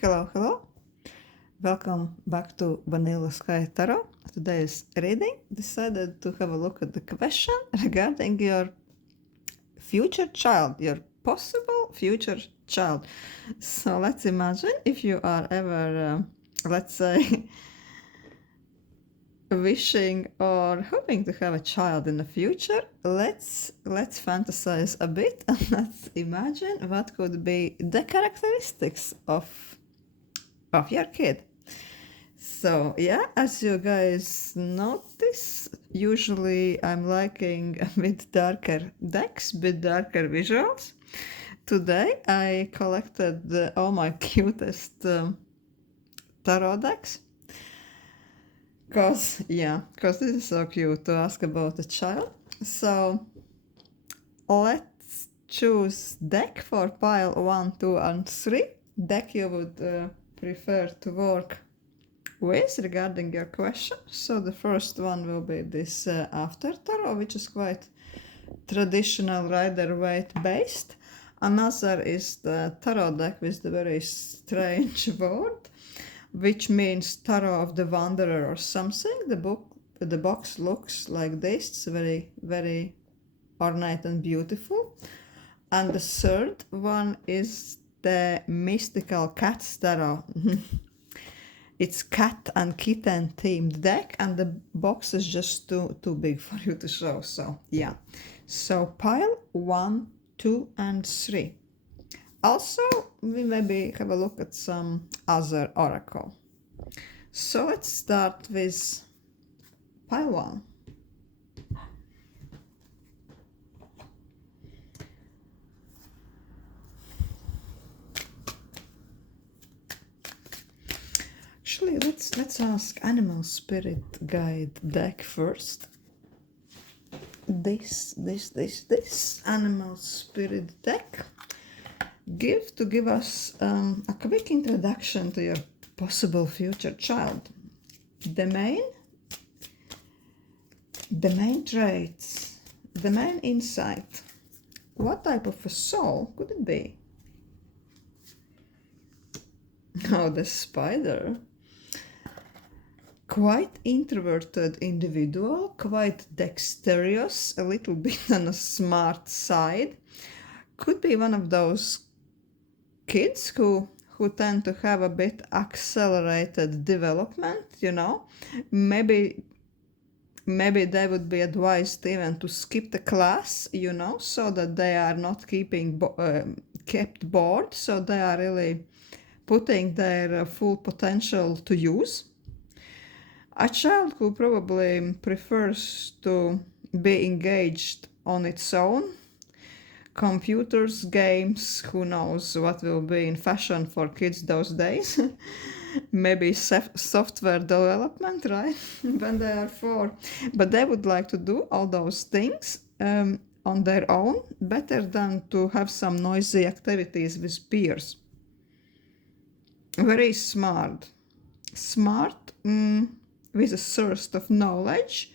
Hello, hello. Welcome back to Vanilla Sky Tarot. Today's reading decided to have a look at the question regarding your future child, your possible future child. So let's imagine if you are ever, let's say, wishing or hoping to have a child in the future. Let's fantasize a bit and let's imagine what could be the characteristics of your kid. So yeah, as you guys notice, usually I'm liking a bit darker decks, bit darker visuals. Today I collected all my cutest tarot decks. Cause this is so cute to ask about a child. So let's choose deck for pile 1, 2 and 3. Deck you would prefer to work with regarding your question. So the first one will be this After Tarot, which is quite traditional Rider-Waite based. Another is the Tarot deck with the very strange word, which means Tarot of the Wanderer or something. The box looks like this. It's very, very ornate and beautiful. And the third one is the Mystical Cats Tarot. It's cat and kitten themed deck, and the box is just too big for you to show. So yeah, so pile 1, 2 and 3. Also, we maybe have a look at some other oracle. So let's start with pile 1. Actually, let's ask Animal Spirit Guide deck first. This Animal Spirit deck give us a quick introduction to your possible future child. The main traits, the main insight. What type of a soul could it be? Oh, the Spider. Quite introverted individual, quite dexterous, a little bit on a smart side. Could be one of those kids who tend to have a bit accelerated development, you know. Maybe they would be advised even to skip the class, you know, so that they are not kept bored, so they are really putting their full potential to use. A child who probably prefers to be engaged on its own. Computers, games, who knows what will be in fashion for kids those days. Maybe software development, right? When they are 4. But they would like to do all those things on their own, better than to have some noisy activities with peers. Very smart. With a thirst of knowledge.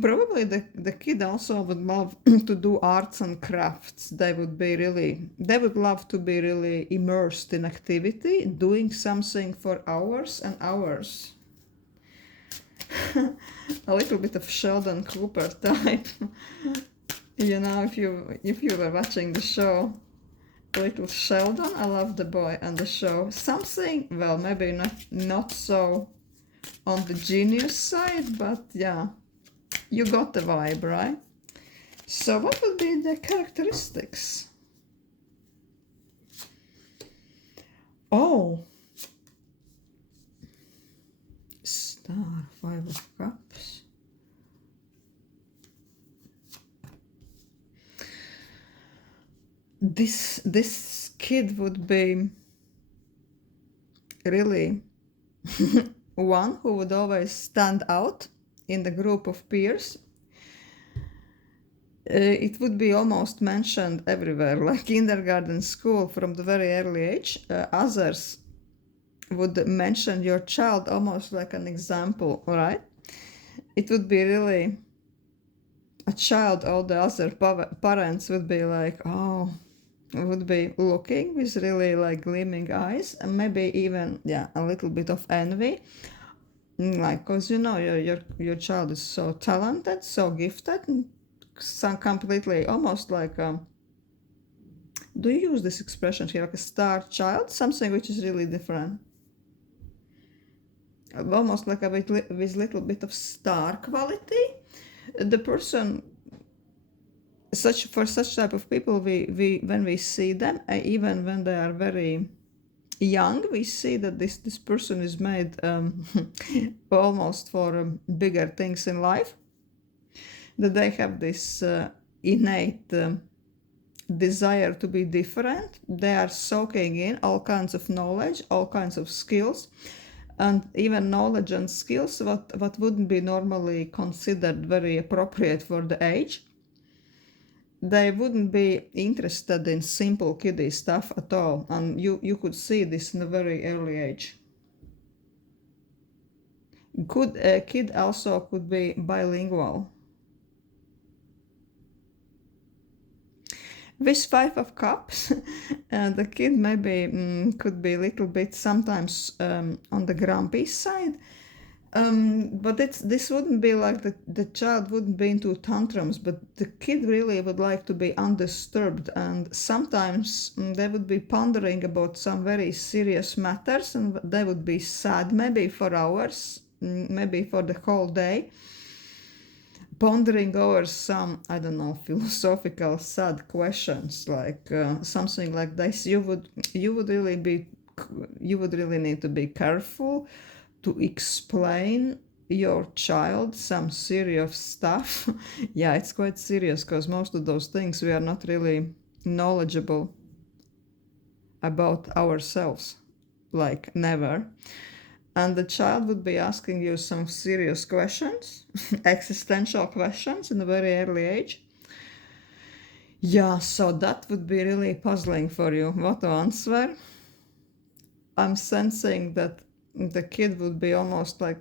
Probably the kid also would love to do arts and crafts. They would love to be really immersed in activity, doing something for hours and hours. A little bit of Sheldon Cooper type. You know, if you were watching the show, Little Sheldon, I love the boy and the show. Something, well, maybe not so on the genius side, but yeah, you got the vibe, right? So what would be the characteristics? Oh, Star, 5 of Cups. This kid would be really one who would always stand out in the group of peers. It would be almost mentioned everywhere, like kindergarten, school, from the very early age. Others would mention your child almost like an example, right? It would be really a child, all the other parents would be like, oh, would be looking with really like gleaming eyes, and maybe even a little bit of envy, like, because your child is so talented, so gifted, and so completely almost like do you use this expression here, like a star child, something which is really different, almost like a bit with little bit of star quality. The person, for such type of people, we when we see them, even when they are very young, we see that this person is made almost for bigger things in life, that they have this innate desire to be different. They are soaking in all kinds of knowledge, all kinds of skills, and even knowledge and skills what wouldn't be normally considered very appropriate for the age. They wouldn't be interested in simple kiddie stuff at all, and you could see this in a very early age. A kid also could be bilingual. With 5 of Cups, the kid maybe could be a little bit sometimes on the grumpy side. But this wouldn't be like the child wouldn't be into tantrums, but the kid really would like to be undisturbed, and sometimes they would be pondering about some very serious matters, and they would be sad maybe for hours, maybe for the whole day, pondering over some, I don't know, philosophical sad questions, like something like this. You would really need to be careful to explain your child some serious stuff. Yeah, it's quite serious, because most of those things we are not really knowledgeable about ourselves, like never. And the child would be asking you some serious questions, existential questions in a very early age. Yeah, so that would be really puzzling for you, what to answer. I'm sensing that the kid would be almost like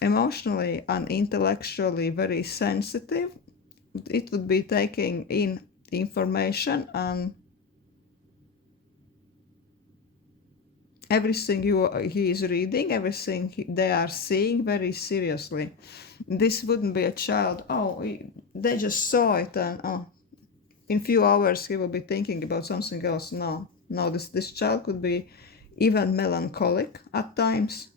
emotionally and intellectually very sensitive. It would be taking in information and everything he is reading, everything they are seeing very seriously. This wouldn't be a child, they just saw it, and in few hours he will be thinking about something else. No, this child could be even melancholic at times.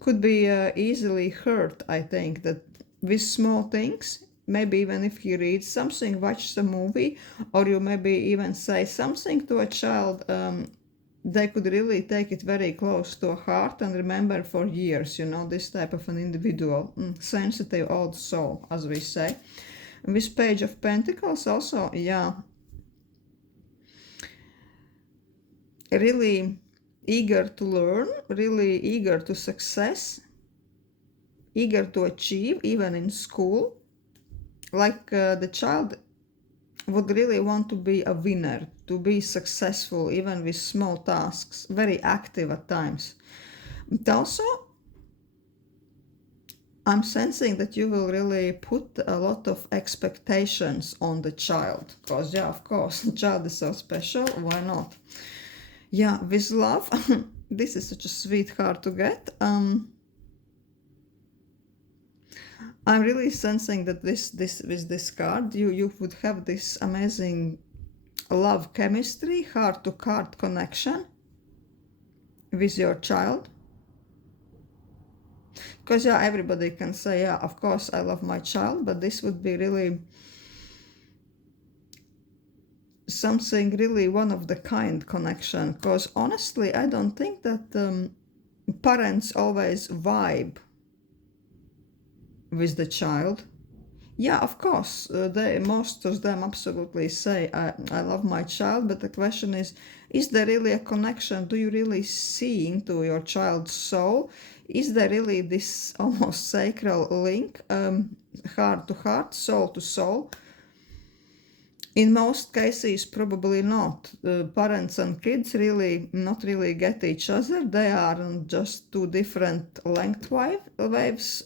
Could be easily hurt, I think, that with small things, maybe even if he reads something, watches a movie, or you maybe even say something to a child, they could really take it very close to heart and remember for years, this type of an individual, sensitive old soul, as we say. And this Page of Pentacles also, really eager to learn, really eager to success, eager to achieve, even in school. Like the child would really want to be a winner, to be successful, even with small tasks, very active at times. But also, I'm sensing that you will really put a lot of expectations on the child, because, of course, the child is so special, why not? Yeah, with love, this is such a sweetheart to get. I'm really sensing that with this card, you would have this amazing love chemistry, heart-to-heart connection with your child. Because everybody can say, of course I love my child, but this would be really something really one of the kind connection. Because honestly, I don't think that parents always vibe with the child. Yeah, of course, most of them absolutely say, I love my child, but the question is there really a connection? Do you really see into your child's soul? Is there really this almost sacred link, heart to heart, soul to soul? In most cases, probably not. Parents and kids really not really get each other. They are on just two different length waves.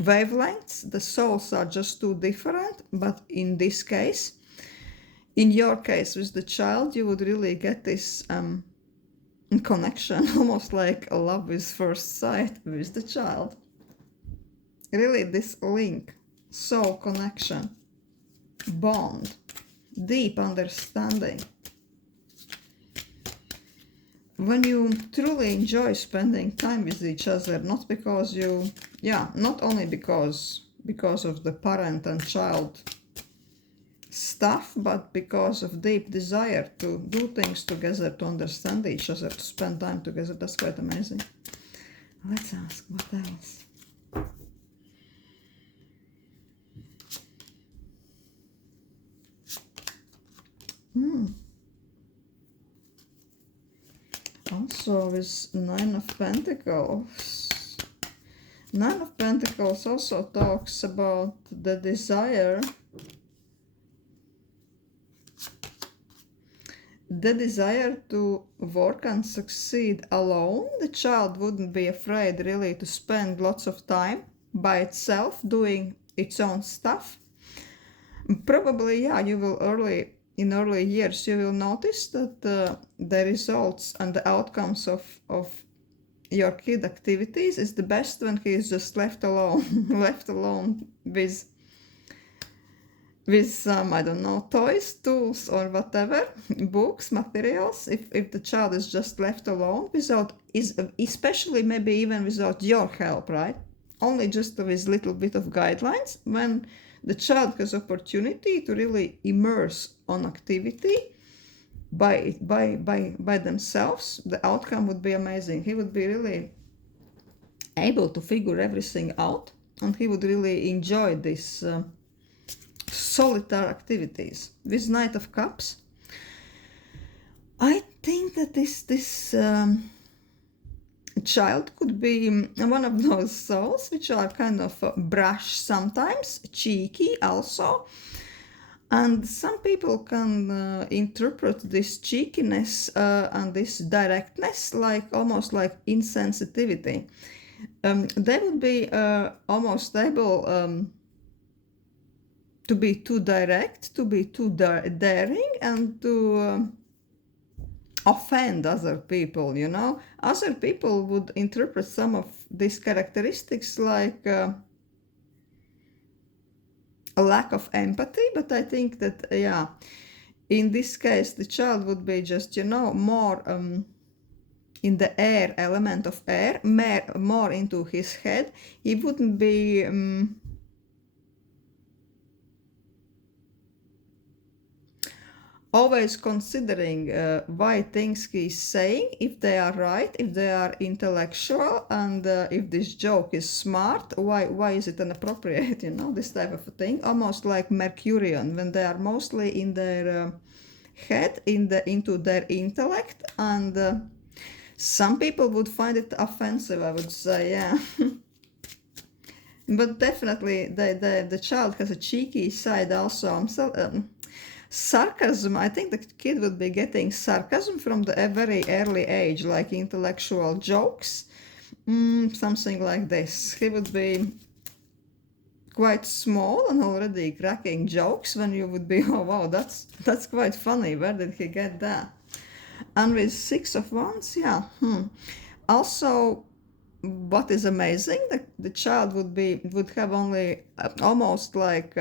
wavelengths. The souls are just too different, but in this case, in your case with the child, you would really get this connection, almost like a love with first sight with the child. Really, this link, soul connection, bond, deep understanding. When you truly enjoy spending time with each other, not because you, not only because of the parent and child stuff, but because of deep desire to do things together, to understand each other, to spend time together. That's quite amazing. Let's ask what else. Also with Nine of Pentacles. Nine of Pentacles also talks about the desire. The desire to work and succeed alone. The child wouldn't be afraid really to spend lots of time by itself doing its own stuff. Probably, you will in early years, you will notice that the results and the outcomes of your kid activities is the best when he is just left alone, left alone with some, I don't know, toys, tools, or whatever, books, materials. If the child is just left alone without, especially maybe even without your help, right? Only just with little bit of guidelines. When the child has opportunity to really immerse on activity by themselves, the outcome would be amazing. He would be really able to figure everything out, and he would really enjoy this solitary activities. With Knight of Cups, I think that this child could be one of those souls which are kind of brash sometimes, cheeky also. And some people can interpret this cheekiness and this directness like almost like insensitivity. They would be almost able to be too direct, to be too daring, and to offend other people, you know. Other people would interpret some of these characteristics like a lack of empathy, but I think that, in this case, the child would be just, you know, more in the air, element of air, more into his head. He wouldn't be always considering why things he's saying, if they are right, if they are intellectual, and if this joke is smart, why is it inappropriate, you know, this type of a thing. Almost like Mercurian, when they are mostly in their head, into their intellect, and some people would find it offensive, I would say, yeah. But definitely the child has a cheeky side also. Sarcasm, I think the kid would be getting sarcasm from a very early age, like intellectual jokes, something like this. He would be quite small and already cracking jokes when you would be, oh wow, that's quite funny, where did he get that? And with Six of Wands, also, what is amazing, the child would have only almost like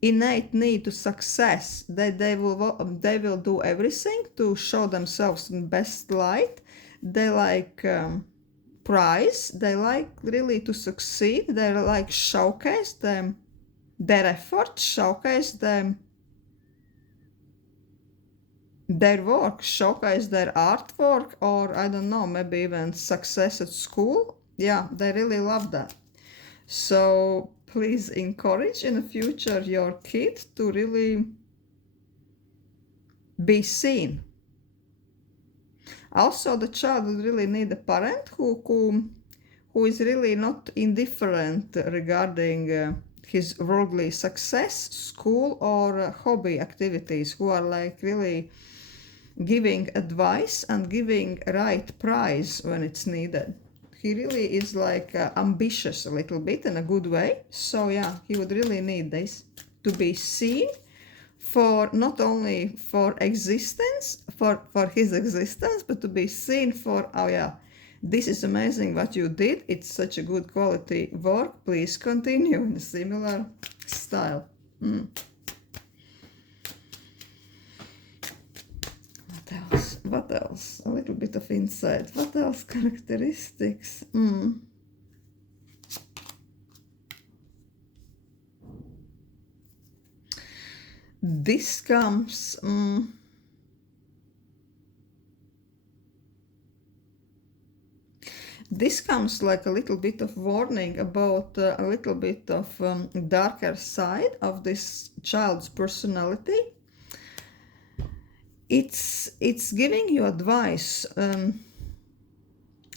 innate need to success. They will do everything to show themselves in best light. They like prize. They like really to succeed. They like showcase their effort, showcase their work, showcase their artwork, or I don't know, maybe even success at school. Yeah, they really love that. So please encourage in the future your kid to really be seen. Also, the child will really need a parent who is really not indifferent regarding his worldly success, school, or hobby activities, who are like really giving advice and giving right prize when it's needed. he really is like ambitious a little bit in a good way. So yeah, he would really need this to be seen for not only for existence, for his existence, but to be seen for, oh yeah, this is amazing what you did. It's such a good quality work. Please continue in a similar style. What else? What else? A little bit of insight. What else? Characteristics. This comes. This comes like a little bit of warning about a little bit of darker side of this child's personality. It's giving you advice.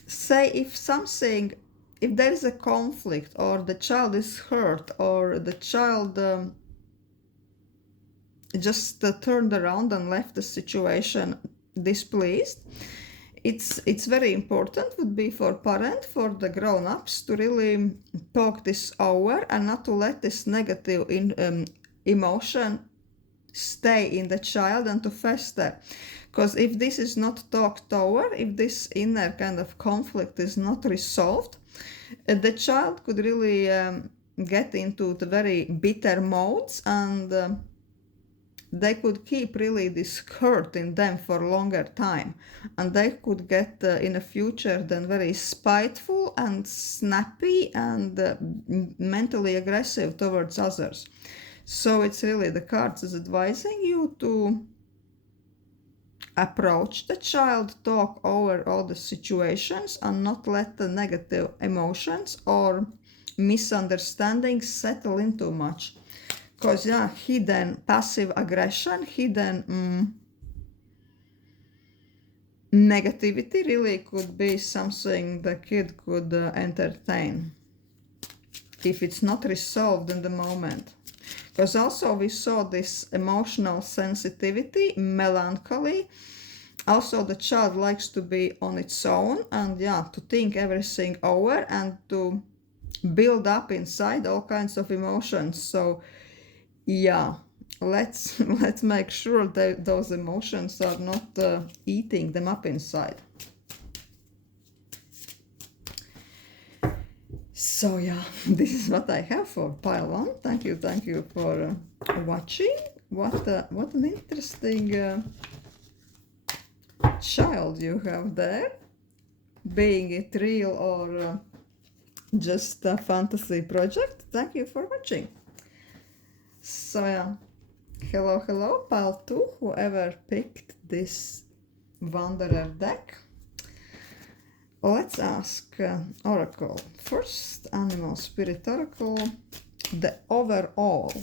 Say if there is a conflict, or the child is hurt, or the child just turned around and left the situation displeased, it's very important would be for the grown-ups to really talk this over and not to let this negative emotion stay in the child and to fester. Because if this is not talked over, if this inner kind of conflict is not resolved, the child could really get into the very bitter modes, and they could keep really this hurt in them for longer time, and they could get in the future then very spiteful and snappy and mentally aggressive towards others. So it's really, the cards is advising you to approach the child, talk over all the situations, and not let the negative emotions or misunderstandings settle in too much. Because yeah, hidden passive aggression, hidden negativity really could be something the kid could entertain if it's not resolved in the moment. Because also we saw this emotional sensitivity, melancholy. Also the child likes to be on its own, and yeah, to think everything over and to build up inside all kinds of emotions. So yeah, let's make sure that those emotions are not eating them up inside. So yeah, this is what I have for pile 1. Thank you for watching. What an interesting child you have there, being it real or just a fantasy project. Thank you for watching. So yeah, hello pile 2, whoever picked this Wanderer deck. Let's ask Oracle. First, Animal Spirit Oracle, the overall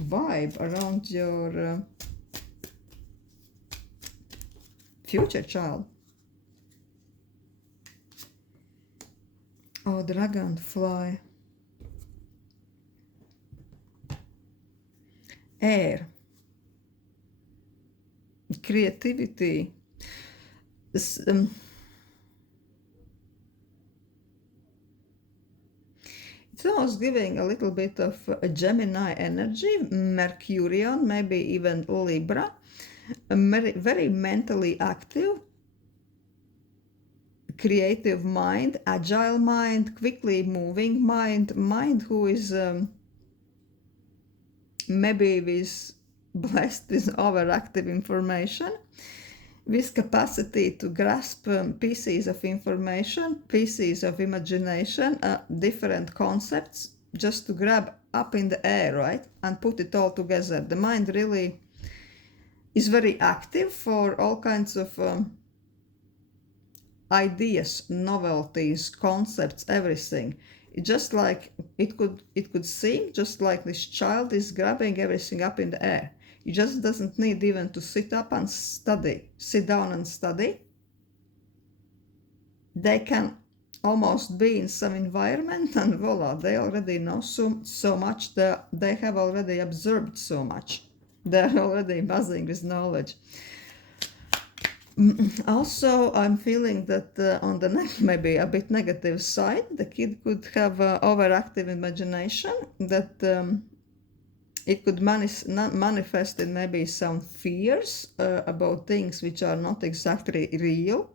vibe around your future child. Oh, Dragonfly. Air. Creativity. It's almost giving a little bit of a Gemini energy, Mercurian, maybe even Libra. Very mentally active, creative mind, agile mind, quickly moving mind who is maybe blessed with overactive information, with capacity to grasp pieces of information, pieces of imagination, different concepts, just to grab up in the air, right, and put it all together. The mind really is very active for all kinds of ideas, novelties, concepts, everything. Just like it could seem just like this child is grabbing everything up in the air. He just doesn't need even to sit down and study. They can almost be in some environment and voila, they already know so much, they have already absorbed so much. They're already buzzing with knowledge. Also, I'm feeling that on the maybe a bit negative side, the kid could have overactive imagination, that it could manifest in maybe some fears about things which are not exactly real.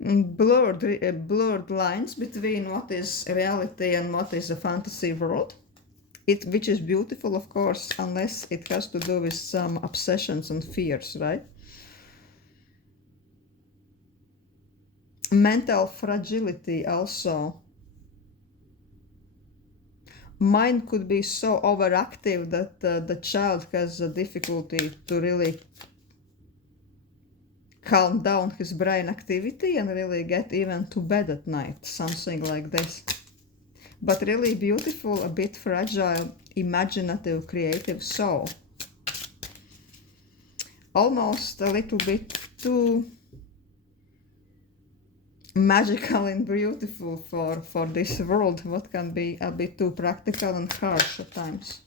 Blurred lines between what is reality and what is a fantasy world. Which is beautiful, of course, unless it has to do with some obsessions and fears, right? Mental fragility also. Mind could be so overactive that the child has a difficulty to really calm down his brain activity and really get even to bed at night, something like this. But really beautiful, a bit fragile, imaginative, creative soul. Almost a little bit too magical and beautiful for this world, what can be a bit too practical and harsh at times.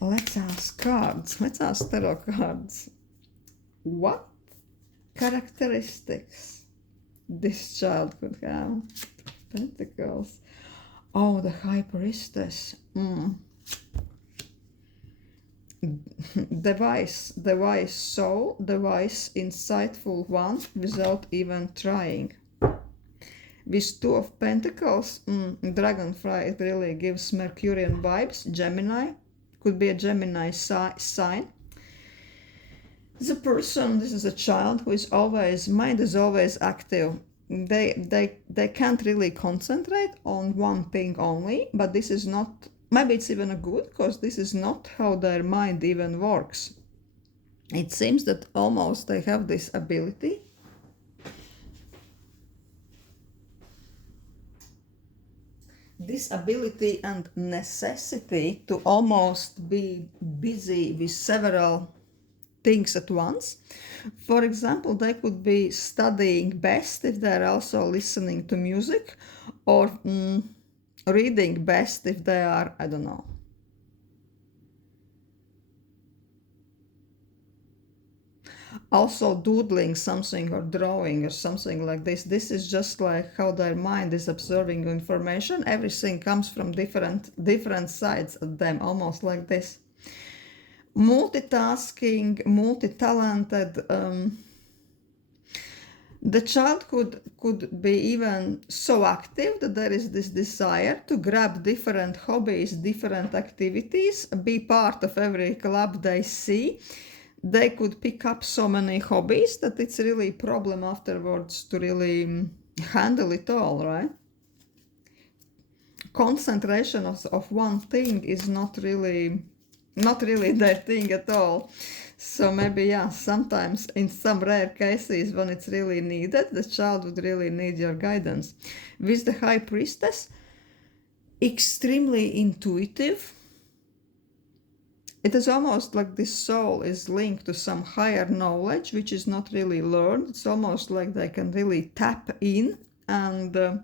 Let's ask cards. Let's ask tarot cards. What characteristics this child could have? Pentacles. Oh, the High Priestess. The wise soul, the wise, insightful one, without even trying. With Two of Pentacles, Dragonfly, it really gives Mercurian vibes. Gemini, could be a Gemini sign. The person, this is a child who is always, mind is always active. They can't really concentrate on one thing only, but this is not, maybe it's even a good, because this is not how their mind even works. It seems that almost they have this ability and necessity to almost be busy with several things at once. For example, they could be studying best if they're also listening to music, or reading best if they are, I don't know, also doodling something or drawing or something like this. This is just like how their mind is absorbing information. Everything comes from different sides of them, almost like this. Multitasking, multi-talented. The child could be even so active that there is this desire to grab different hobbies, different activities, be part of every club they see. They could pick up so many hobbies that it's really a problem afterwards to really handle it all, right? Concentration of one thing is not really their thing at all. So maybe, yeah, sometimes in some rare cases when it's really needed, the child would really need your guidance. With the High Priestess, extremely intuitive. It is almost like this soul is linked to some higher knowledge, which is not really learned. It's almost like they can really tap in and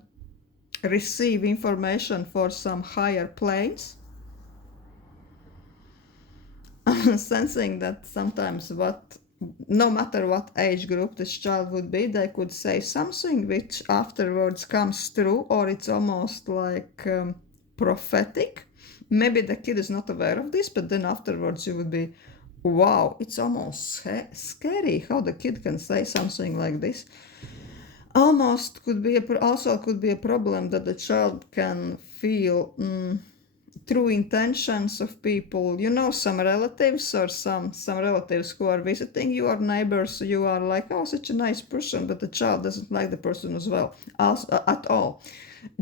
receive information for some higher planes. Sensing that sometimes no matter what age group this child would be, they could say something which afterwards comes through, or it's almost like prophetic. Maybe the kid is not aware of this, but then afterwards you would be, wow, it's almost scary how the kid can say something like this. Almost could be a problem that the child can feel true intentions of people. Some relatives or some relatives who are visiting you or neighbors, you are like, oh, such a nice person, but the child doesn't like the person as well at all.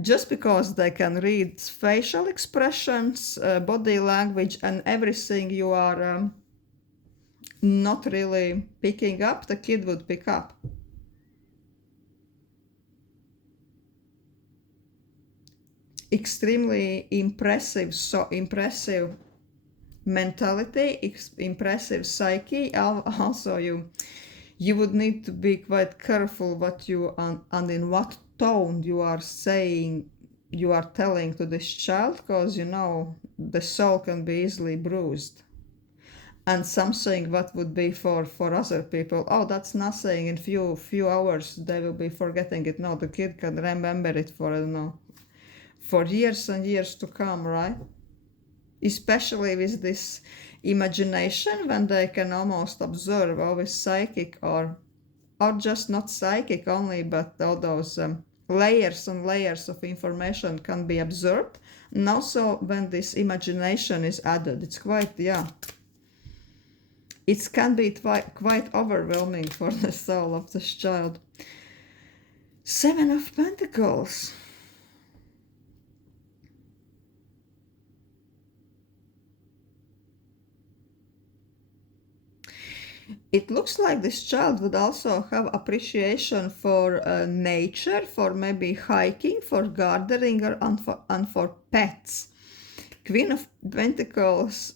Just because they can read facial expressions, body language, and everything you are not really picking up, the kid would pick up. Extremely impressive mentality, impressive psyche. Also, you would need to be quite careful what you and in what tone you are saying, you are telling to this child, because the soul can be easily bruised. and something what would be for other people, oh, that's nothing, in few hours they will be forgetting it. No, the kid can remember it for, I don't know, for years and years to come, right? Especially with this imagination, when they can almost observe, always psychic, or just not psychic only, but all those layers and layers of information can be absorbed. And also when this imagination is added, it's quite, yeah, it can be quite overwhelming for the soul of this child. Seven of Pentacles. It looks like this child would also have appreciation for nature, for maybe hiking, for gardening, and for pets. Queen of Pentacles,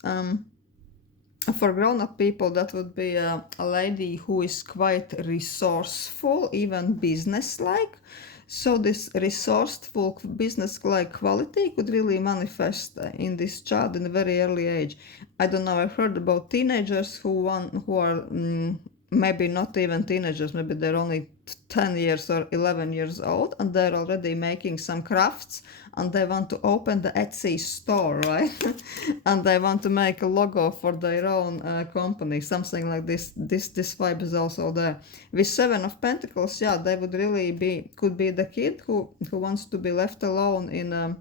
for grown-up people, that would be a lady who is quite resourceful, even business-like. So this resourceful, business-like quality could really manifest in this child in a very early age. I don't know, I've heard about teenagers who are maybe not even teenagers, maybe they're only 10 years or 11 years old, and they're already making some crafts, and they want to open the Etsy store, right? And they want to make a logo for their own company, something like this. This vibe is also there. With Seven of Pentacles, yeah, they would really could be the kid who wants to be left alone in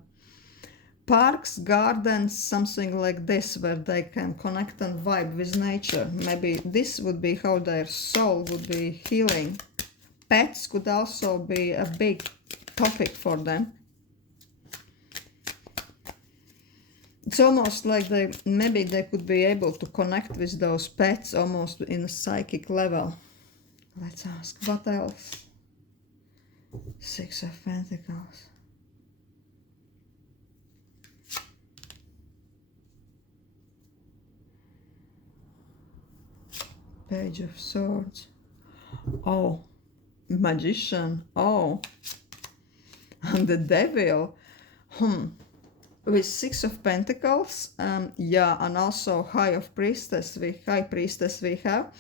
parks, gardens, something like this, where they can connect and vibe with nature. Maybe this would be how their soul would be healing. Pets could also be a big topic for them. It's almost like maybe they could be able to connect with those pets almost in a psychic level. Let's ask, what else? Six of Pentacles. Page of Swords. Oh, Magician. Oh, and the Devil. With Six of Pentacles, yeah, and also High Priestess we have.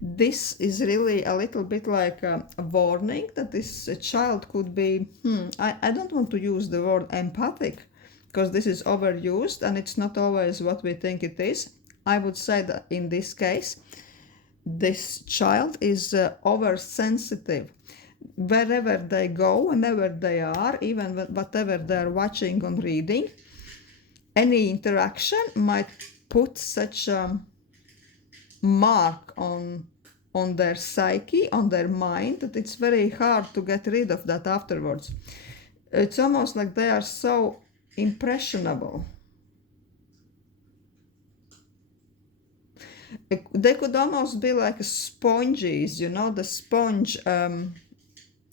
This is really a little bit like a warning that this child could be, I don't want to use the word empathic, because this is overused and it's not always what we think it is. I would say that in this case, this child is oversensitive. Wherever they go, whenever they are, even whatever they're watching or reading, any interaction might put such a mark on their psyche, on their mind, that it's very hard to get rid of that afterwards. It's almost like they are so impressionable. They could almost be like sponges, you know, the sponge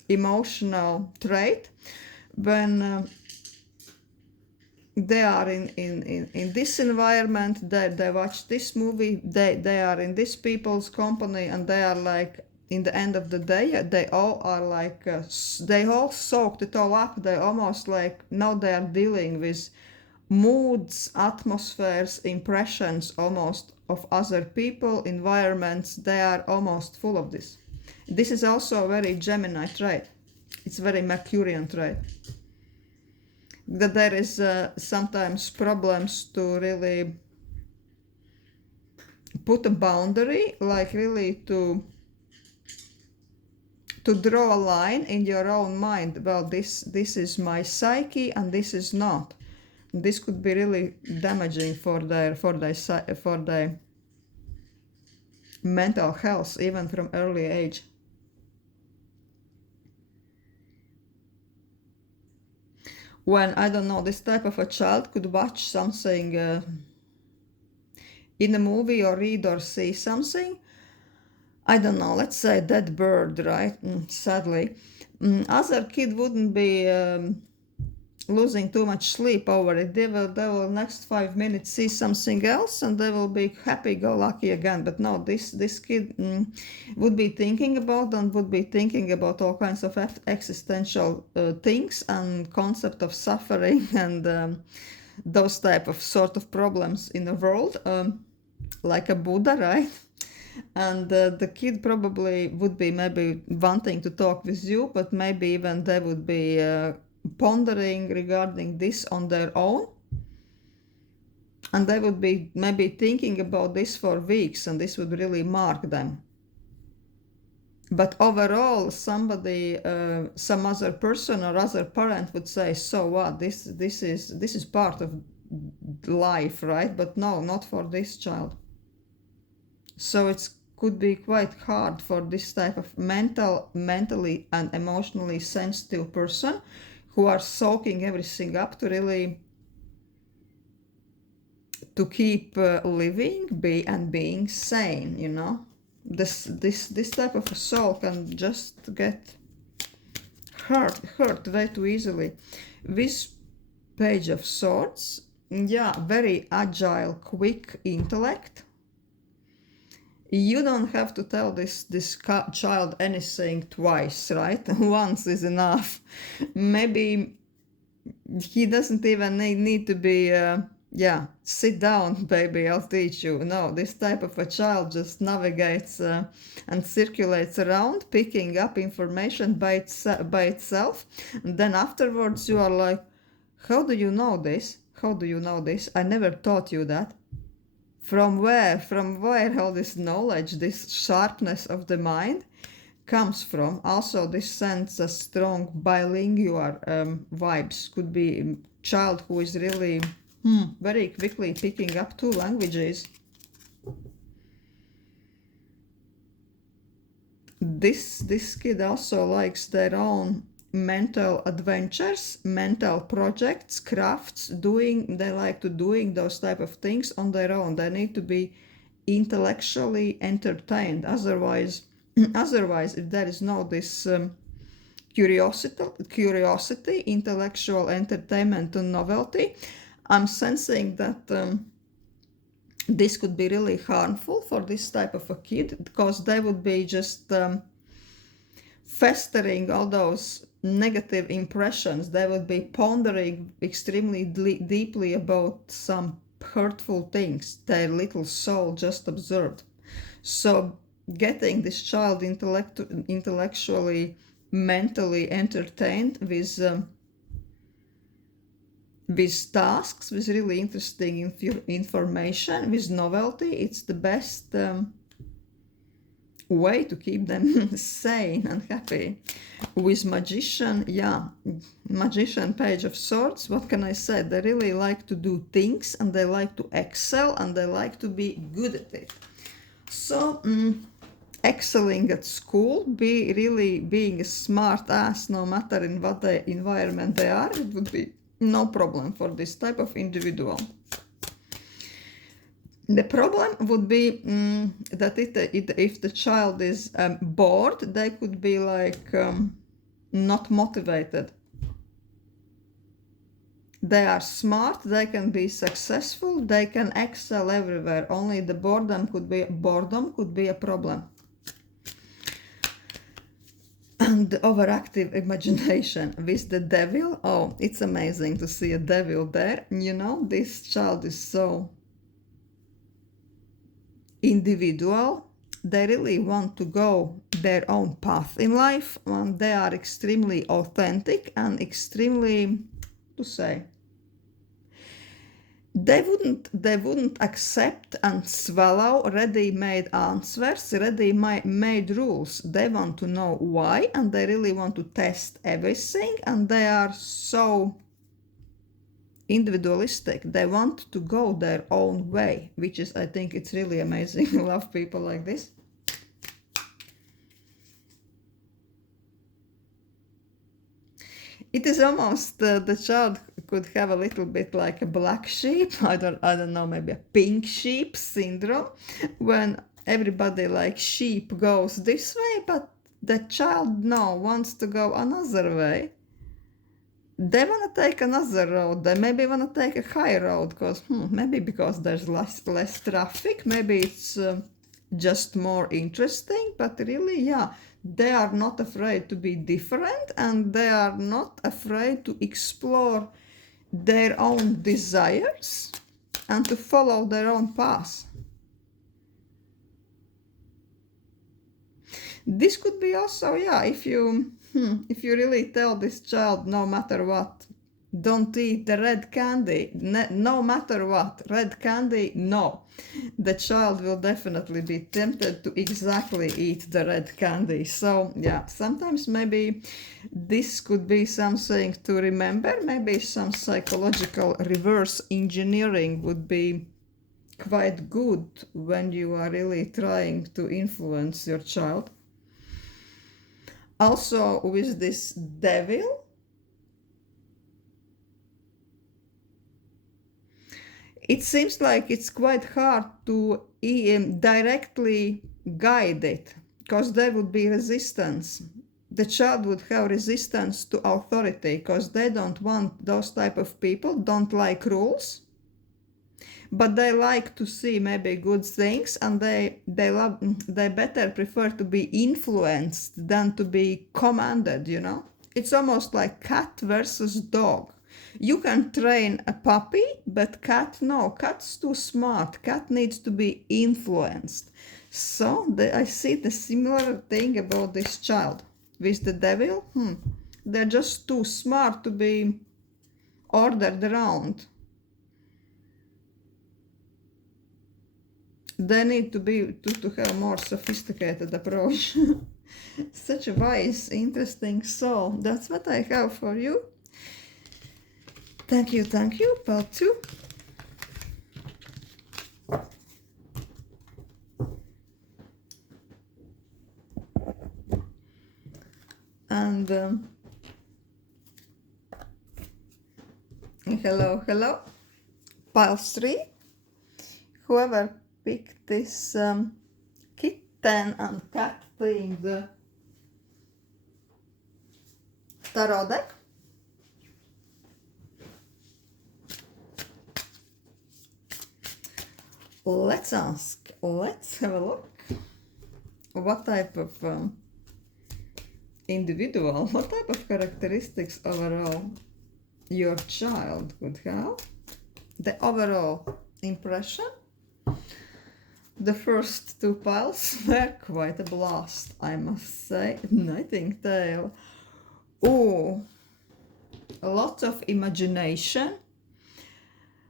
emotional trait. When they are in this environment, they watch this movie, they are in this people's company, and they are like, in the end of the day, they all are like, they all soaked it all up. They almost like, now they are dealing with moods, atmospheres, impressions almost of other people, environments. They are almost full of this. This is also a very Gemini trait. It's very Mercurian trait. That there is sometimes problems to really put a boundary, like really to draw a line in your own mind. Well, this is my psyche and this is not. This could be really damaging for their mental health, even from early age. When, I don't know, this type of a child could watch something in a movie or read or see something, I don't know, let's say dead bird, right? Sadly. Other kid wouldn't be losing too much sleep over it. They will next 5 minutes see something else and they will be happy-go-lucky again. But no, this kid would be thinking about all kinds of existential things and concept of suffering and those type of sort of problems in the world. like a Buddha, right? And the kid probably would be maybe wanting to talk with you, but maybe even they would be pondering regarding this on their own. And they would be maybe thinking about this for weeks, and this would really mark them. But overall, somebody, some other person or other parent would say, "So what? This is part of life, right?" But no, not for this child. So it could be quite hard for this type of mentally and emotionally sensitive person who are soaking everything up to really to keep living, being sane, you know. This type of a soul can just get hurt way too easily. This Page of Swords, yeah, very agile, quick intellect. You don't have to tell this child anything twice, right? Once is enough. Maybe he doesn't even need to be sit down, baby, I'll teach you. No, this type of a child just navigates and circulates around, picking up information by itself. And then afterwards you are like, how do you know this? How do you know this? I never taught you that. From where all this knowledge, this sharpness of the mind comes from? Also, this sends a strong bilingual vibes. Could be a child who is really very quickly picking up 2 languages. This kid also likes their own mental adventures, mental projects, crafts. They like to doing those type of things on their own. They need to be intellectually entertained. Otherwise, if there is no this curiosity, intellectual entertainment and novelty, I'm sensing that this could be really harmful for this type of a kid, because they would be just festering all those negative impressions. They would be pondering extremely deeply about some hurtful things their little soul just observed. So getting this child intellectually, mentally entertained with tasks, with really interesting information, with novelty, it's the best way to keep them sane and happy. With Magician, Magician, Page of Swords, what can I say? They really like to do things, and they like to excel, and they like to be good at it. So excelling at school, being a smart ass, no matter in what the environment they are, it would be no problem for this type of individual. The problem would be that if the child is bored, they could be like not motivated. They are smart, they can be successful, they can excel everywhere. Only the boredom could be a problem. And the overactive imagination with the devil. Oh, it's amazing to see a devil there. You know, this child is so individual. They really want to go their own path in life, and they are extremely authentic and extremely, to say, they wouldn't accept and swallow ready-made answers, ready-made rules. They want to know why, and they really want to test everything, and they are so individualistic. They want to go their own way, which is, I think it's really amazing. I love people like this. It is almost the child could have a little bit like a black sheep. I don't know, maybe a pink sheep syndrome, when everybody like sheep goes this way, but the child wants to go another way. They want to take another road. They maybe want to take a high road because maybe because there's less traffic. Maybe it's just more interesting. But really, they are not afraid to be different, and they are not afraid to explore their own desires and to follow their own path. This could be also, yeah, if you really tell this child, no matter what, don't eat the red candy, no matter what, red candy, no. The child will definitely be tempted to exactly eat the red candy. So yeah, sometimes maybe this could be something to remember. Maybe some psychological reverse engineering would be quite good when you are really trying to influence your child. Also, with this devil, it seems like it's quite hard to directly guide it, because there would be resistance. The child would have resistance to authority because they don't want, those type of people don't like rules, but they like to see maybe good things, and they better prefer to be influenced than to be commanded, you know. It's almost like cat versus dog. You can train a puppy, but cat, no, cat's too smart. Cat needs to be influenced. So I see the similar thing about this child with the devil. They're just too smart to be ordered around. They need to be to have more sophisticated approach. Such a wise, interesting soul. That's what I have for you. Thank you, part 2. And hello, pile 3. Whoever picked this kitten and cat themed tarot deck, let's have a look. What type of individual, what type of characteristics overall your child could have? The overall impression. The first 2 piles were quite a blast, I must say. Nightingale. Oh, a lot of imagination.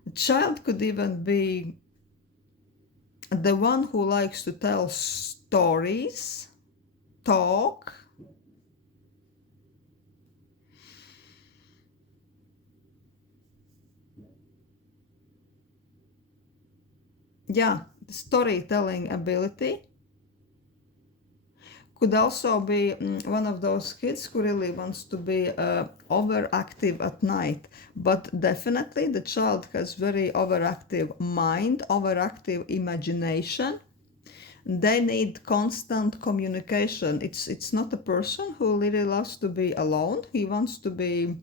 The child could even be the one who likes to tell stories, talk. Yeah, the storytelling ability. Could also be one of those kids who really wants to be overactive at night, but definitely the child has very overactive mind, overactive imagination. They need constant communication. It's not a person who really loves to be alone. He wants to be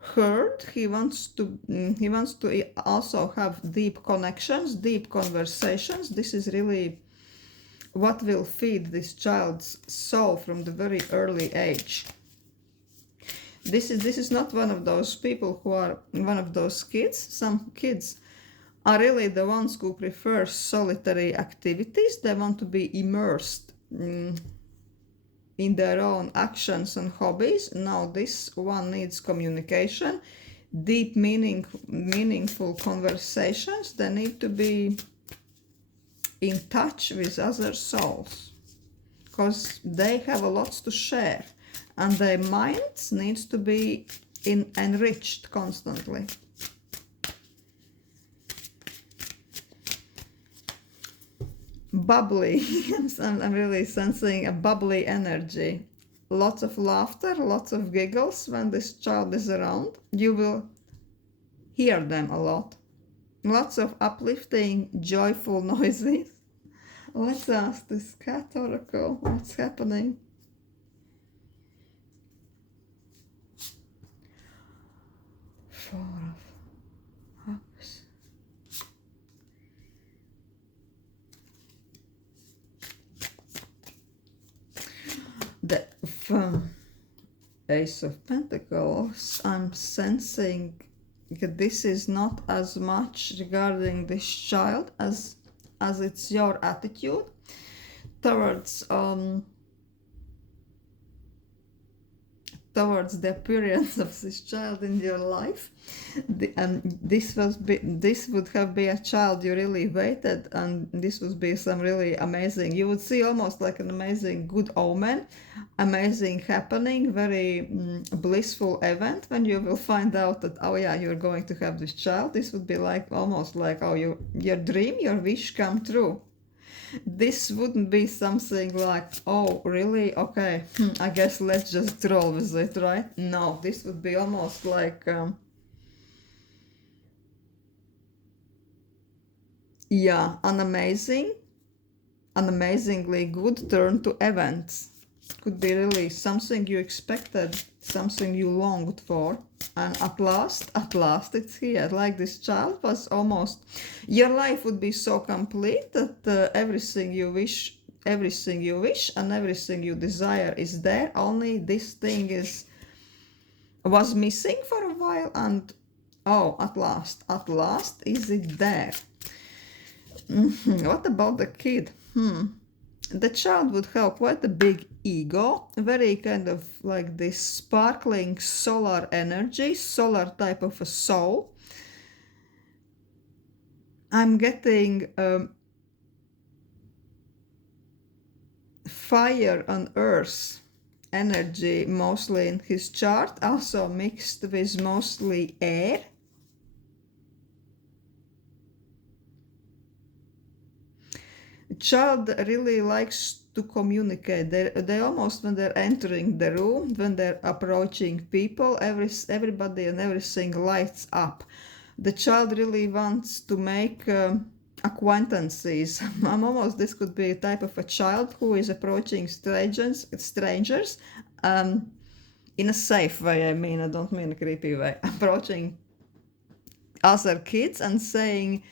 heard. He wants to also have deep connections, deep conversations. This is really what will feed this child's soul from the very early age. This is not one of those people who are one of those kids. Some kids are really the ones who prefer solitary activities. They want to be immersed in their own actions and hobbies. Now this one needs communication, deep meaningful conversations. They need to be in touch with other souls because they have a lot to share, and their minds needs to be enriched constantly. Bubbly. I'm really sensing a bubbly energy. Lots of laughter, lots of giggles when this child is around. You will hear them a lot. Lots of uplifting, joyful noises. Let's ask this cat oracle what's happening. Four of Cups. The Ace of Pentacles. I'm sensing that this is not as much regarding this child as it's your attitude towards towards the appearance of this child in your life. And this would have been a child you really waited, and this would be some really amazing, you would see almost like an amazing good omen, amazing happening, very blissful event when you will find out that, oh yeah, you're going to have this child. This would be like almost like, oh, your dream, your wish come true. This wouldn't be something like, oh, really? Okay, I guess let's just roll with it, right? No, this would be almost like, yeah, an amazingly good turn to events. Could be really something you expected, something you longed for, and at last it's here. Like this child was almost, your life would be so complete that everything you wish and everything you desire is there. Only this thing was missing for a while, and oh, at last is it there. What about the kid? The child would have quite a big ego, very kind of like this sparkling solar energy, solar type of a soul. I'm getting fire and earth energy mostly in his chart, also mixed with mostly air. Child really likes to communicate. They almost, when they're entering the room, when they're approaching people, everybody and everything lights up. The child really wants to make acquaintances. This could be a type of a child who is approaching strangers in a safe way. I mean, I don't mean a creepy way. Approaching other kids and saying,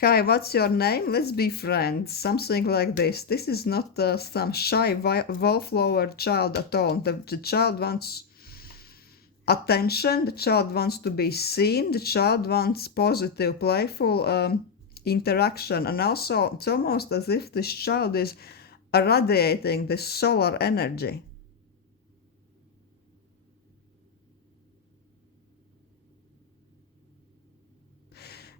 hi, what's your name? Let's be friends. Something like this. This is not some shy wallflower child at all. The child wants attention. The child wants to be seen. The child wants positive, playful interaction. And also, it's almost as if this child is irradiating this solar energy.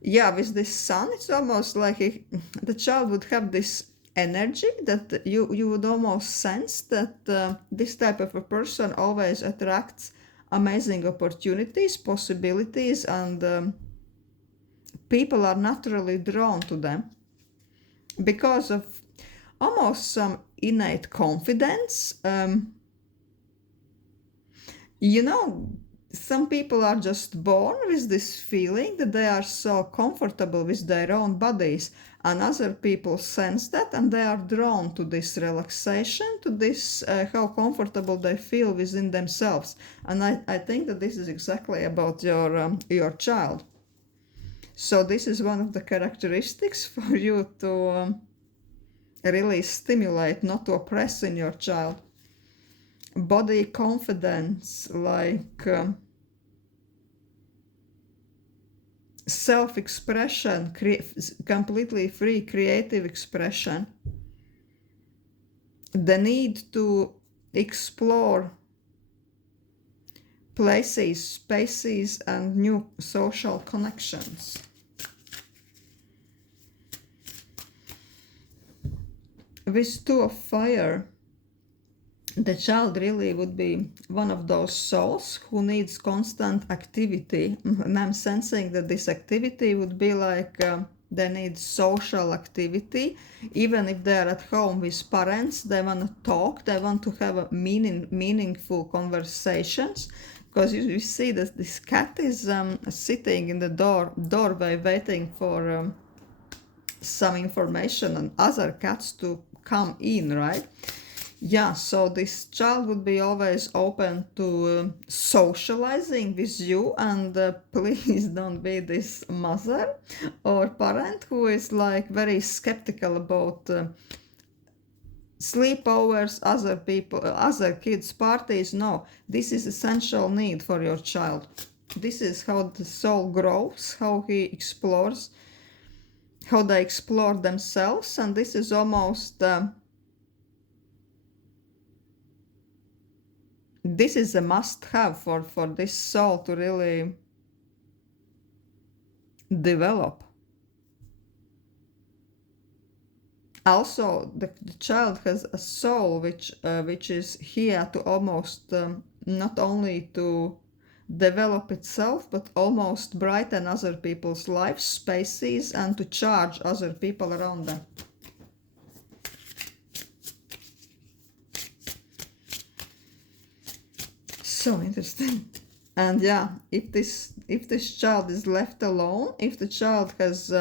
Yeah, with this sun, it's almost like the child would have this energy that you would almost sense that this type of a person always attracts amazing opportunities, possibilities, and people are naturally drawn to them because of almost some innate confidence. You know, some people are just born with this feeling that they are so comfortable with their own bodies, and other people sense that and they are drawn to this relaxation, to this how comfortable they feel within themselves. And I think that this is exactly about your child. So this is one of the characteristics for you to really stimulate, not to oppress in your child. Body confidence, like self-expression, completely free creative expression, the need to explore places, spaces, and new social connections. With Two of Fire, the child really would be one of those souls who needs constant activity. And I'm sensing that this activity would be like they need social activity. Even if they're at home with parents, they want to talk, they want to have a meaningful conversations. Because you see that this cat is sitting in the doorway waiting for some information and other cats to come in, right? Yeah, so this child would be always open to socializing with you, and please don't be this mother or parent who is like very skeptical about sleepovers, other people, other kids' parties. No, this is essential need for your child. This is how the soul grows, how he explores, how they explore themselves, and this is almost this is a must-have for this soul to really develop. Also, the child has a soul which is here to almost not only to develop itself, but almost brighten other people's life spaces and to charge other people around them. So interesting. And yeah, if this child is left alone, if the child has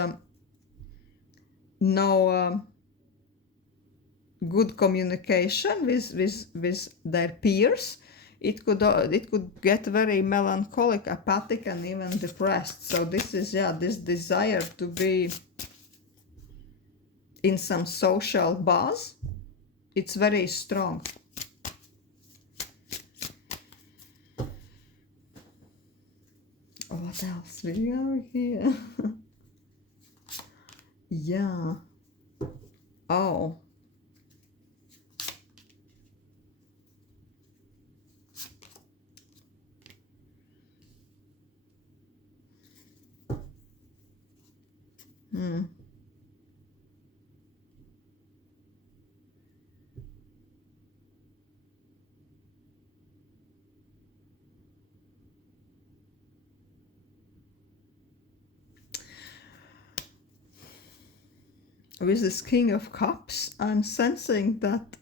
no good communication with their peers, it could get very melancholic, apathic, and even depressed. So this is, yeah, this desire to be in some social buzz, it's very strong. What else we have here? Yeah. Oh. With this King of Cups, I'm sensing that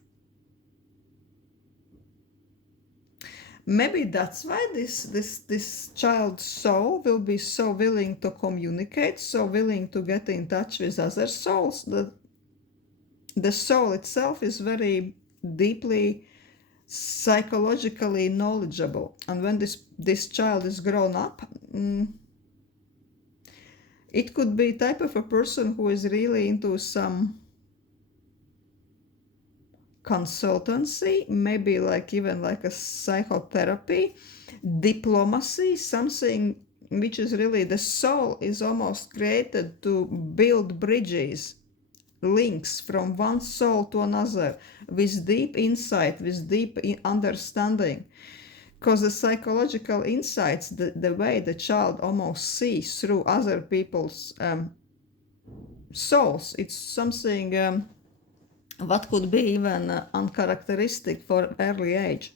maybe that's why this child's soul will be so willing to communicate, so willing to get in touch with other souls. That the soul itself is very deeply psychologically knowledgeable, and when this child is grown up, it could be type of a person who is really into some consultancy, maybe like even like a psychotherapy, diplomacy, something which is really, the soul is almost created to build bridges, links from one soul to another with deep insight, with deep understanding. Because the psychological insights, the way the child almost sees through other people's souls, it's something what could be even uncharacteristic for early age.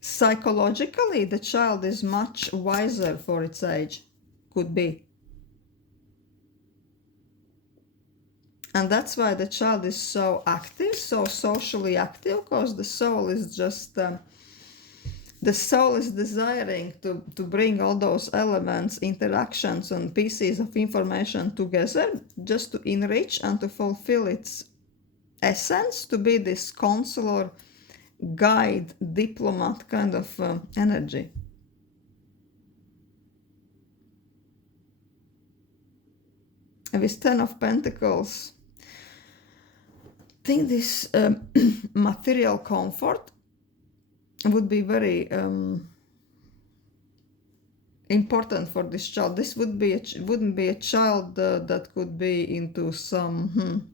Psychologically, the child is much wiser for its age, could be. And that's why the child is so active, so socially active, because the soul is just... the soul is desiring to bring all those elements, interactions, and pieces of information together just to enrich and to fulfill its essence, to be this counselor, guide, diplomat kind of energy. And with Ten of Pentacles, I think this material comfort would be very important for this child. This wouldn't be a child that could be into some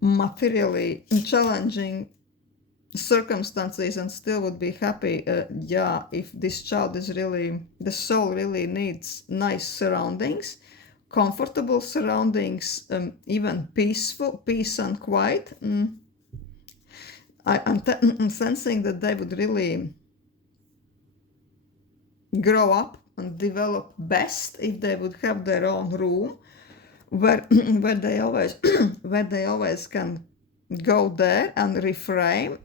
materially challenging circumstances and still would be happy. Yeah, if this child is really, the soul really needs nice surroundings, comfortable surroundings, even peace and quiet. I'm sensing that they would really grow up and develop best if they would have their own room where they always can go there and reframe,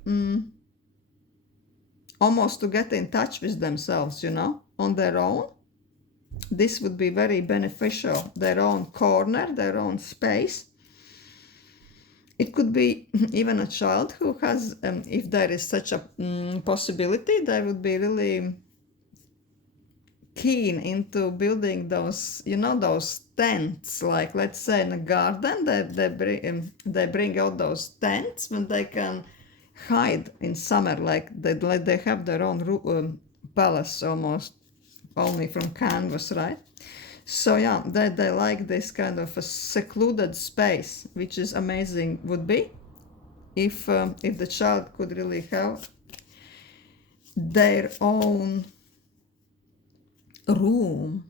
almost to get in touch with themselves, on their own. This would be very beneficial, their own corner, their own space. It could be even a child who has, if there is such a possibility, they would be really keen into building those, those tents, like let's say in a garden, they bring out those tents when they can hide in summer, like they have their own palace almost, only from canvas, right? So yeah, they like this kind of a secluded space, which is amazing, would be if the child could really have their own room,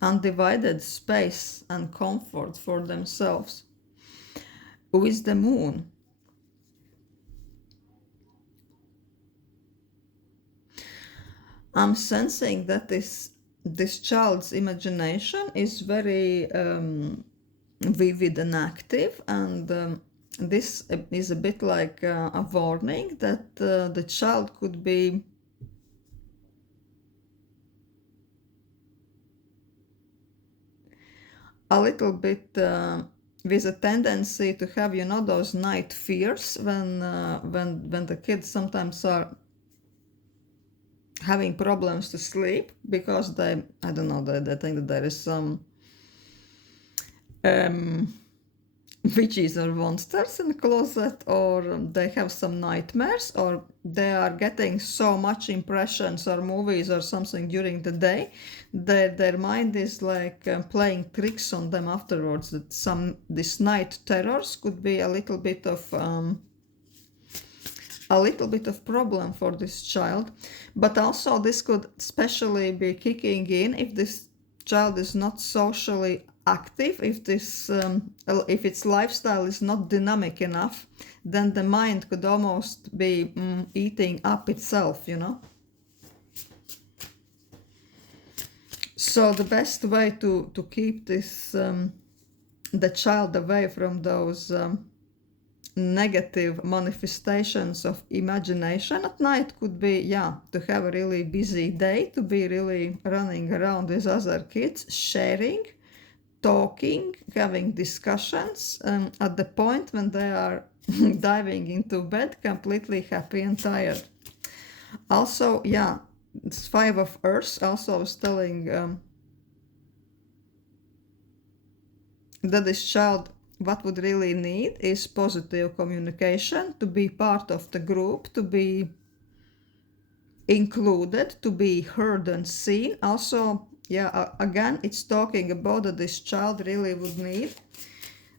undivided space and comfort for themselves with the moon. I'm sensing that this child's imagination is very vivid and active, and this is a bit like a warning that the child could be a little bit with a tendency to have, you know, those night fears when the kids sometimes are having problems to sleep because they, I don't know, they think that there is some witches or monsters in the closet, or they have some nightmares, or they are getting so much impressions or movies or something during the day that their mind is like playing tricks on them afterwards, that this night terrors could be a little bit of problem for this child. But also this could especially be kicking in if this child is not socially active, if its lifestyle is not dynamic enough, then the mind could almost be eating up itself, you know. So the best way to keep this the child away from those negative manifestations of imagination at night could be, yeah, to have a really busy day, to be really running around with other kids, sharing, talking, having discussions, at the point when they are diving into bed completely happy and tired. Also, yeah, it's 5 of Earth also was telling that this child, what would really need is positive communication, to be part of the group, to be included, to be heard and seen. Also, yeah, again, it's talking about that this child really would need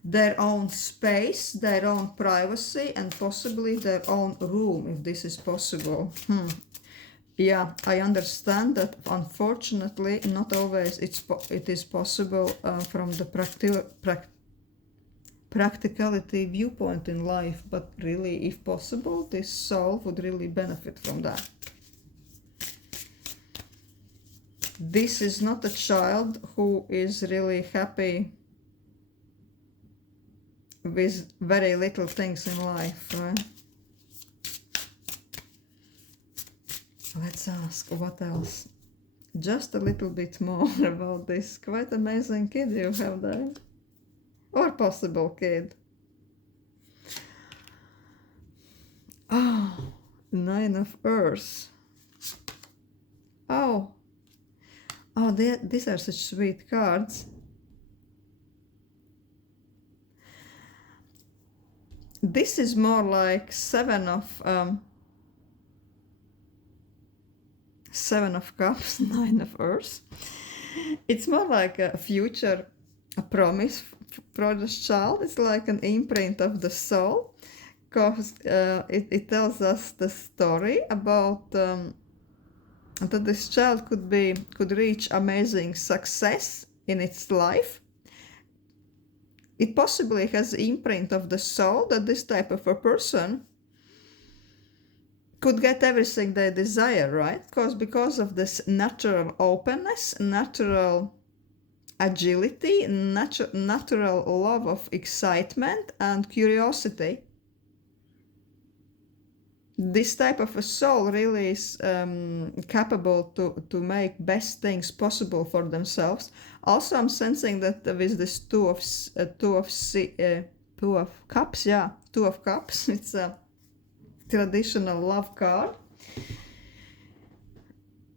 their own space, their own privacy, and possibly their own room, if this is possible. Yeah, I understand that unfortunately not always it is possible from the practicality viewpoint in life, but really, if possible, this soul would really benefit from that. This is not a child who is really happy with very little things in life, right? Let's ask what else. Just a little bit more about this quite amazing kid you have there. Or possible kid. Oh, 9 of Earth. Oh, these are such sweet cards. This is more like 7 of Cups, 9 of Earth. It's more like a future, a promise for this child. It's like an imprint of the soul, because it tells us the story about that this child could reach amazing success in its life. It possibly has the imprint of the soul that this type of a person could get everything they desire, right? Because of this natural openness, natural agility, natural love of excitement and curiosity. This type of a soul really is capable to make best things possible for themselves. Also, I'm sensing that with this two of Cups, yeah, 2 of Cups, it's a traditional love card.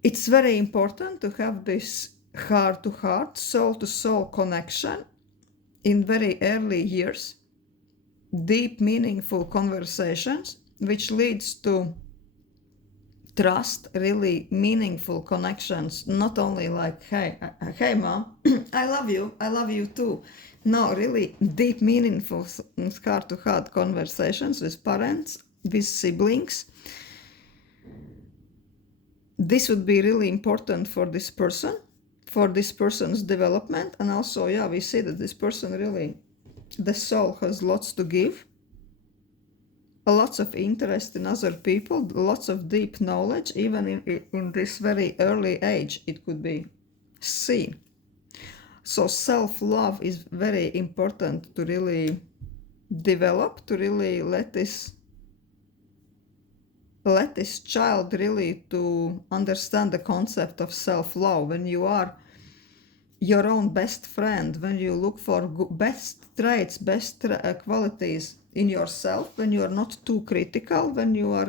It's very important to have this heart-to-heart, soul-to-soul connection in very early years, deep, meaningful conversations, which leads to trust, really meaningful connections, not only like, hey mom, I love you too. No, really deep, meaningful heart-to-heart conversations with parents, with siblings, this would be really important for this person, for this person's development. And also, yeah, we see that this person really, the soul has lots to give, lots of interest in other people, lots of deep knowledge, even in this very early age, it could be seen. So self-love is very important to really develop, to really let this child really to understand the concept of self-love. When you are your own best friend, when you look for best traits, best qualities in yourself, when you are not too critical, when you are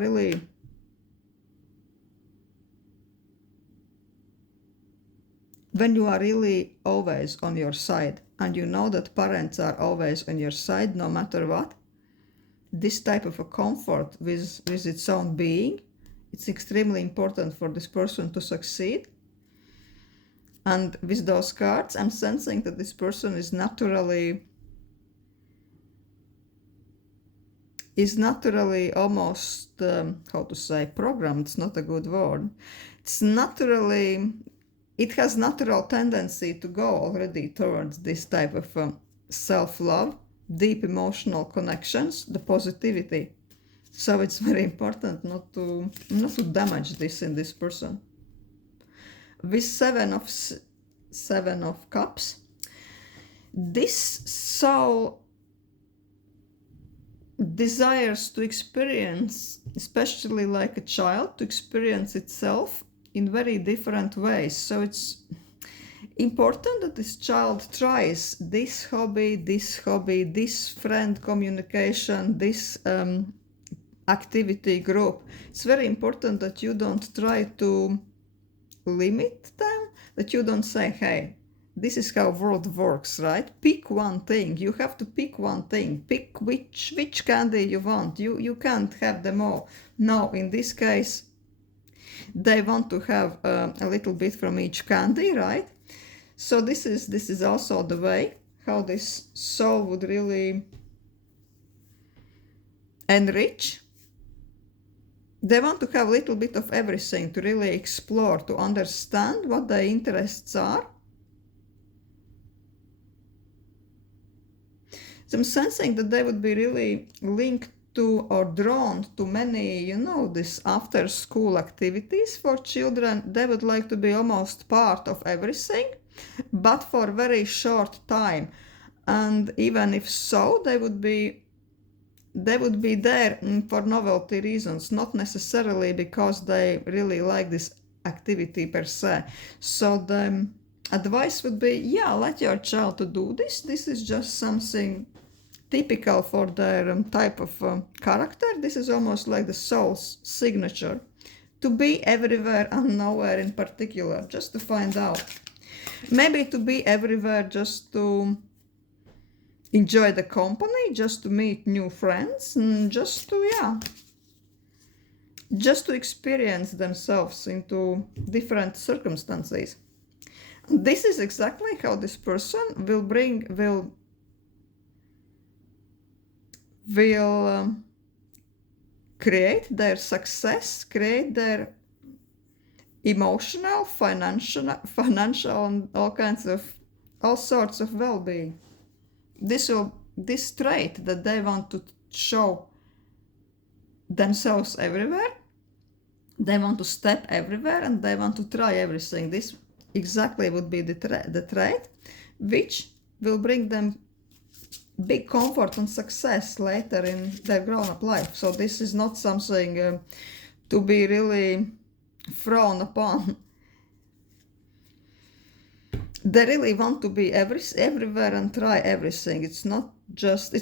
really always on your side, and you know that parents are always on your side no matter what, this type of a comfort with its own being, it's extremely important for this person to succeed. And with those cards, I'm sensing that this person is naturally almost, how to say, programmed. It's not a good word. It has natural tendency to go already towards this type of self-love, deep emotional connections, the positivity. So it's very important not to damage this in this person. With Seven of Cups, this soul desires to experience, especially like a child, to experience itself in very different ways. So it's important that this child tries this hobby, this friend communication, this activity group. It's very important that you don't try to limit them, that you don't say, hey, this is how world works, right? Pick one thing. You have to pick one thing. Pick which candy you want. You can't have them all. No, in this case, they want to have a little bit from each candy, right? So this is also the way how this soul would really enrich. They want to have a little bit of everything, to really explore, to understand what their interests are. So I'm sensing that they would be really linked to or drawn to many, this after school activities for children. They would like to be almost part of everything, but for a very short time. And even if so, they would be there for novelty reasons, not necessarily because they really like this activity per se. So the advice would be, yeah, let your child to do this. This is just something typical for their type of character. This is almost like the soul's signature, to be everywhere and nowhere in particular, just to find out. Maybe to be everywhere just to enjoy the company, just to meet new friends, and just to experience themselves into different circumstances. This is exactly how this person will create their success, create their emotional, financial and all sorts of well-being. This trait that they want to show themselves everywhere, they want to step everywhere, and they want to try everything. This exactly would be the trait which will bring them big comfort and success later in their grown-up life. So this is not something to be really frowned upon. They really want to be everywhere and try everything. It's not just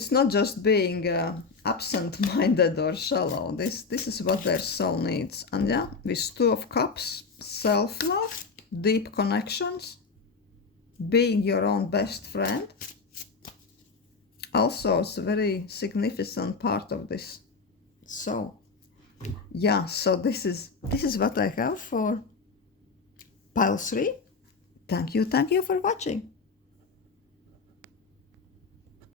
being absent-minded or shallow. This is what their soul needs. And yeah, with Two of Cups, self-love, deep connections, being your own best friend. Also, it's a very significant part of this soul. Yeah, so this is what I have for pile 3. Thank you for watching.